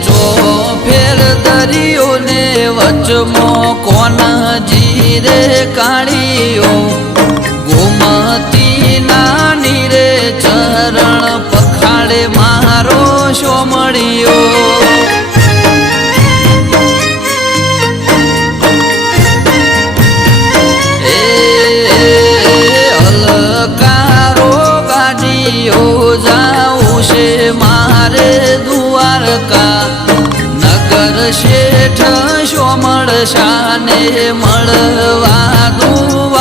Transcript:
ચોફેર દરિયો ને વચમો કોન જીરે કાઢીઓ ગોમતી ના નીરે ચરણ પખાડે મારો સોમળિયો અલકારો ગાડીઓ જાઉં છે મારે દ્વારકા નગર શેઠ સોમળ શાને મળવા દું